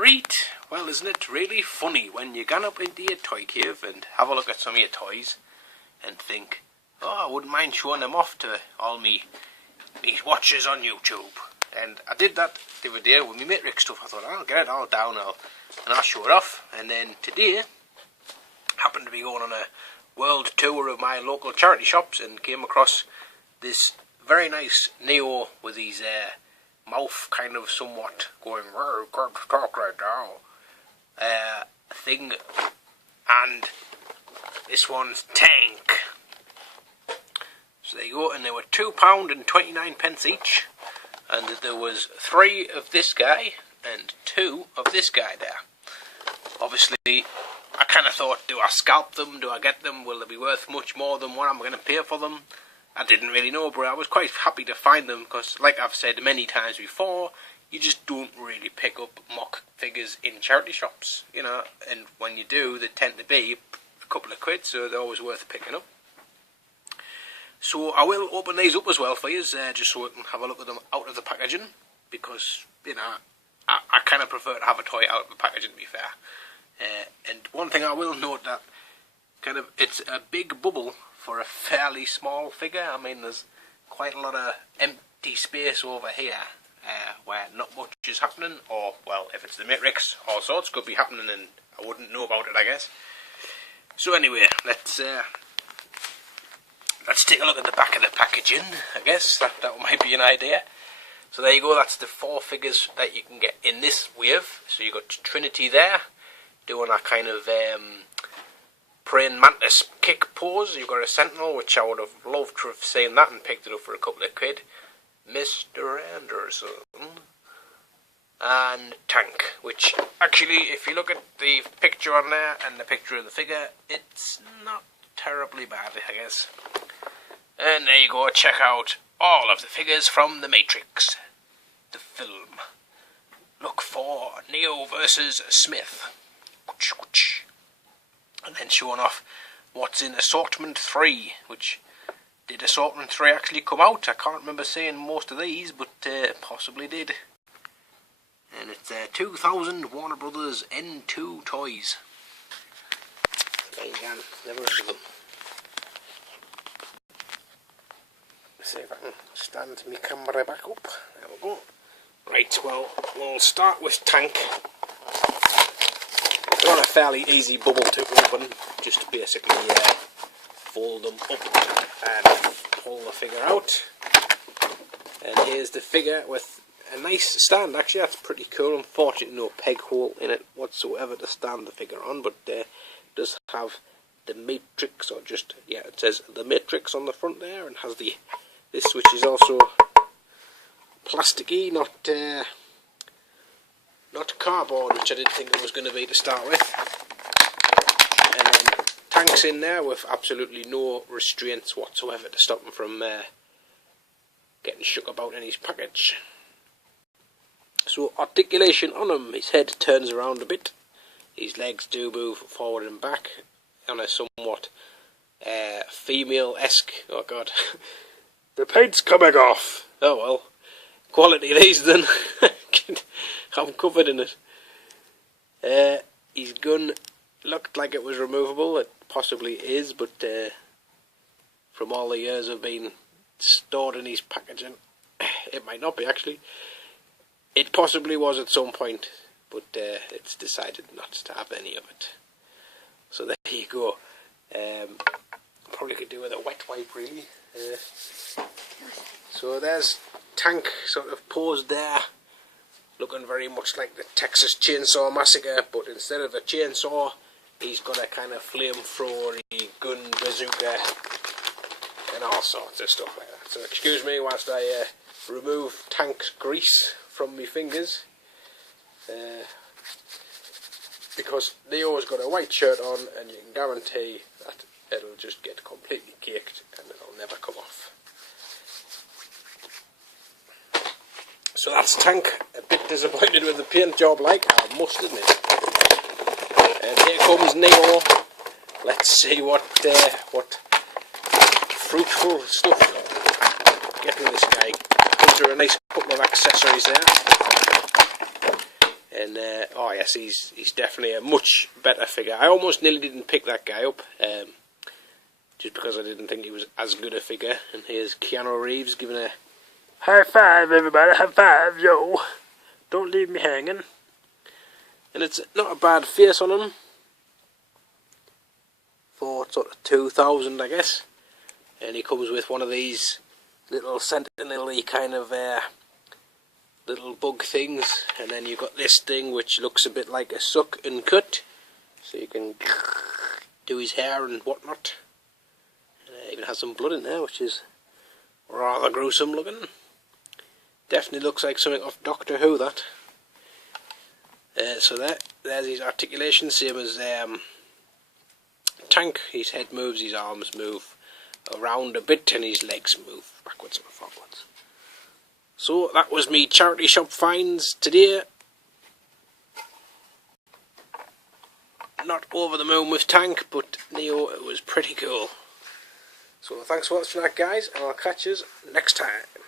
Alright, well isn't it really funny when you get up into your toy cave and have a look at some of your toys and think, oh, I wouldn't mind showing them off to all me watchers on YouTube. And I did that the other day with my Matrix stuff. I thought, I'll get it all down and I'll show it off. And then today, I happened to be going on a world tour of my local charity shops and came across this very nice Neo with his mouth kind of somewhat going, can't talk right now, thing. And this one's Tank. So there you go, and they were £2.29 each, and there was 3 of this guy and 2 of this guy there. Obviously, I kind of thought, do I scalp them? Do I get them? Will they be worth much more than what I'm going to pay for them? I didn't really know, but I was quite happy to find them, because like I've said many times before, you just don't really pick up mock figures in charity shops, you know, and when you do, they tend to be a couple of quid, so they're always worth picking up. So I will open these up as well for you, just so we can have a look at them out of the packaging, because, you know, I kind of prefer to have a toy out of the packaging, to be fair. And one thing I will note, that kind of it's a big bubble for a fairly small figure. I mean, there's quite a lot of empty space over here where not much is happening, or, well, if it's the Matrix, all sorts could be happening and I wouldn't know about it, I guess. So anyway, let's take a look at the back of the packaging, I guess. That might be an idea. So there you go, that's the 4 figures that you can get in this wave. So you've got Trinity there, doing that kind of praying mantis kick pose. You've got a Sentinel, which I would have loved to have seen that and picked it up for a couple of quid. Mr. Anderson. And Tank, which actually, if you look at the picture on there and the picture of the figure, it's not terribly bad, I guess. And there you go, check out all of the figures from The Matrix, the film. Look for Neo versus Smith. And then showing off what's in Assortment 3, which, did Assortment 3 actually come out? I can't remember seeing most of these, but possibly did. And it's 2000 Warner Brothers N2 toys. There you go, never heard of them. Let's see if I can stand my camera back up. There we go. Right, well, we'll start with Tank. They're on a fairly easy bubble to open. Just basically fold them up and pull the figure out. And here's the figure with a nice stand. Actually, that's pretty cool. Unfortunately, no peg hole in it whatsoever to stand the figure on, but it does have the Matrix, or just, yeah, it says The Matrix on the front there, and has this, which is also plasticky, not cardboard, which I didn't think it was going to be to start with. And then Tank's in there with absolutely no restraints whatsoever to stop him from getting shook about in his package. So articulation on him, his head turns around a bit, his legs do move forward and back on a somewhat female-esque, oh god, the paint's coming off, oh well, quality these then. I'm covered in it. His gun looked like it was removable. It possibly is, but from all the years of being stored in his packaging, it might not be actually. It possibly was at some point, but it's decided not to have any of it. So there you go. Probably could do with a wet wipe, really. So there's Tank sort of posed there, looking very much like the Texas Chainsaw Massacre, but instead of a chainsaw, he's got a kind of flamethrower gun, bazooka, and all sorts of stuff like that. So excuse me whilst I remove Tank's grease from my fingers, because Neo's got a white shirt on, and you can guarantee that it'll just get completely caked and it'll never come off. So that's Tank, a bit disappointed with the paint job, like, I must admit. And here comes Neo. Let's see what fruitful stuff get with this guy. Comes with a nice couple of accessories there. And oh yes, he's definitely a much better figure. I almost nearly didn't pick that guy up, just because I didn't think he was as good a figure. And here's Keanu Reeves giving a high five, everybody, high five, yo! Don't leave me hanging. And it's not a bad face on him for sort of 2,000, I guess. And he comes with one of these little sentinel-y kind of little bug things, and then you've got this thing which looks a bit like a suck and cut, so you can do his hair and whatnot. And it even has some blood in there, which is rather gruesome looking. Definitely looks like something off Doctor Who, that. So there's his articulation, same as Tank. His head moves, his arms move around a bit, and his legs move backwards and forwards. So that was me charity shop finds today. Not over the moon with Tank, but Neo, it was pretty cool. So thanks for watching that, guys, and I'll catch you next time.